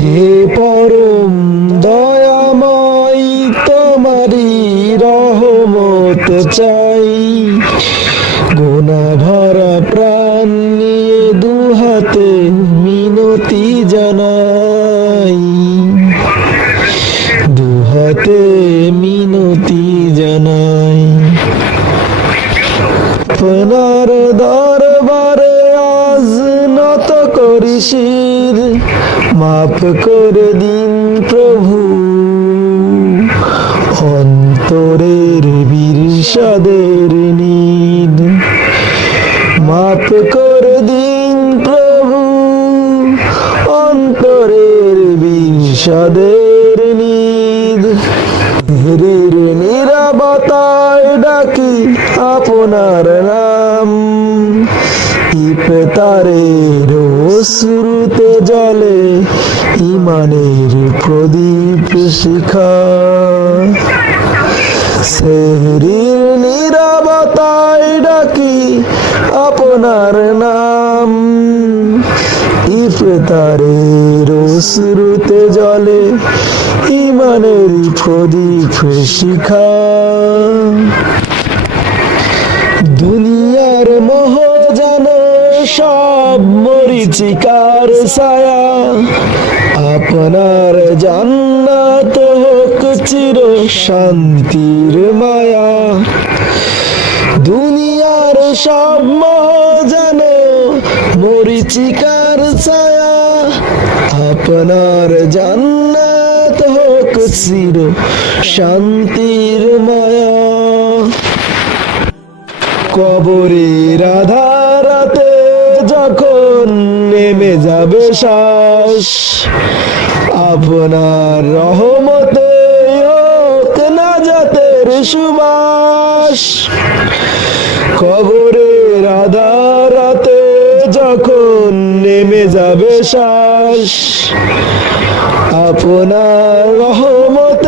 হে পরম দয়াময়, তোমারি রহমত চাই। গুনাহ ভরা প্রাণ নিয়ে দুহাতে মিনতি জানাই, দুহাতে মিনতি জানাই। আপনার দরবারে আজ নত করি শির, মাফ করে দিন প্রভু অন্তরের বিষাদের নীদ। মাফ করে দিন প্রভু অন্তরের বিষাদের নীদ। হৃর নীরবতায় ডাকি আপনার নাম, ইফতারের অশ্রুতে জলে ইমানের প্রদীপ শিখা। সেহরির নীরবতায় ডাকি আপনার নাম, ইফতারের অশ্রুতে জলে ইমানের প্রদীপ শিখা। দুনিয়ার মোহ যেন সব মরিচিকার ছায়া, আপনার জান্নাত হোক চির শান্তির মায়া। দুনিয়ার সব মোহ যেন মরিচিকার ছায়া, আপনার জান্নাত হোক চির শান্তির মায়া। কবরের আধারাতে যখন নেমে যাবে শ্বাস, আপনার রহমতে হোক নাজাতের সুবাস। কবরের আধারাতে যখন নেমে যাবে শ্বাস, আপনার রহমতে